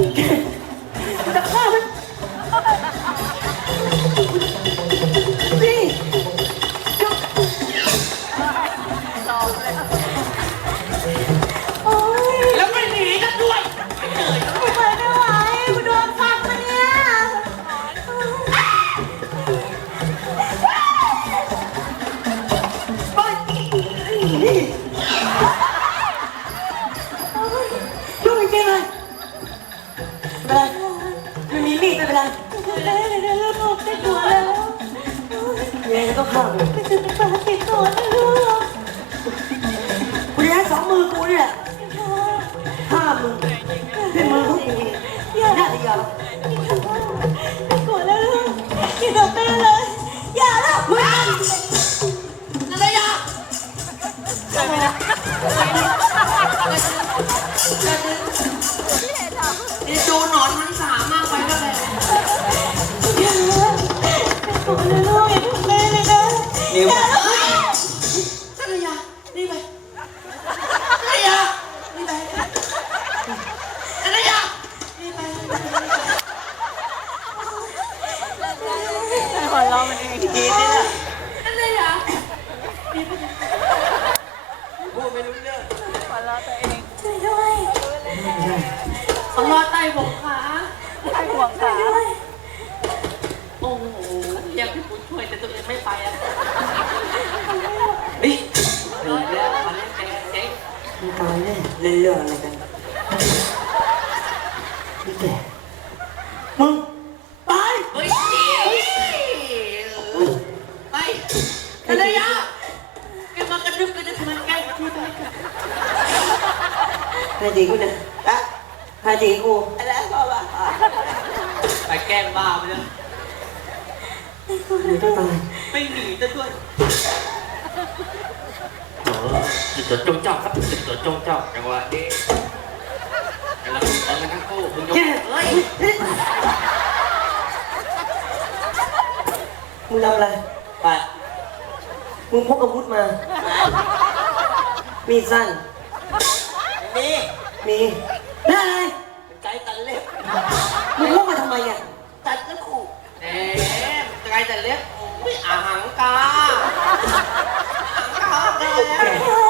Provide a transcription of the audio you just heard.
Okay. ไม่เป็นไรแม่เลยนะลูกผมไม่กลัวแล้วยังไงก็ต้องข้ากูไม่จะเป็นปลาติดตัวนะลูกกูจะให้สองมือกูนี่แหละฆ่ามือเป็นมือของกูเองอย่าน่าจะยอมไม่กลัวแล้วลูกอย่าทำแม่เลย วเราะมันเองดีนี่แหละสักยาพูดไม่รู้เรื่องหัวเราะตัวเองช่วยด้วยเขารอดใต้ผมขาให้ห่วขาโอ้โหอยากให้กูช่วยแต่ตัวเองไม่ไปอะนี่ดินแล้วมาเล่นแกเจ๊งตายแน่เล่นเรื่องอะไรกันนี่แกมึงตาย เฮ้ยไปอะไรอะแกมากระดึบกระดึบมันใกล้ที่ไปกัน ให้ดีกูนะอะให้ดีกูอะไรพ่อวะไปแกล้งบ้าไปเลยมึงต้องตายไม่หนีซะด้วยจุดจดจ้องเจ้าครับจุดจดจ้องเจ้าจังหวะนี้กำลังตอนกันทั้งคู่คุณยกแกเฮ้ยมึงทำอะไรไปมึงพกอาวุธมา มีดสั้น นี่มีได้อะไรใจตันเล็บมึงพกมาทำไมอะตัดก็ขู่แหมใจตันเล็บไม่อาหังกาอาหังกาเลย